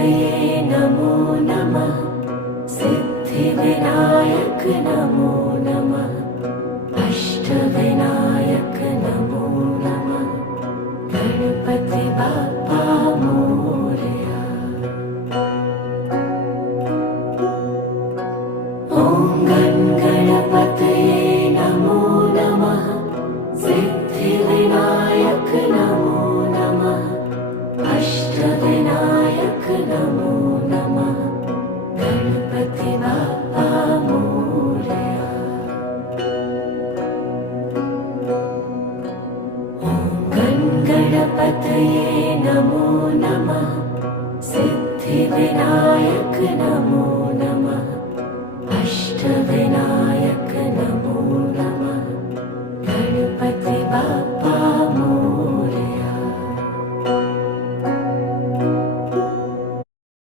गणपतये नमो नमः। सिद्धिविनायक नमो नमः। अष्टविनायक नमो नमः। गणपति बाप्पा मोरया। ॐ गणपतये नमो नमः। सिद्धिविनायक नमो नमः। अष्टविनायक नमो नमः। गणपति बाप्पा मोरया। ॐ गणपतये नमो नमः। सिद्धिविनायक नमो नमः। अष्टविनायक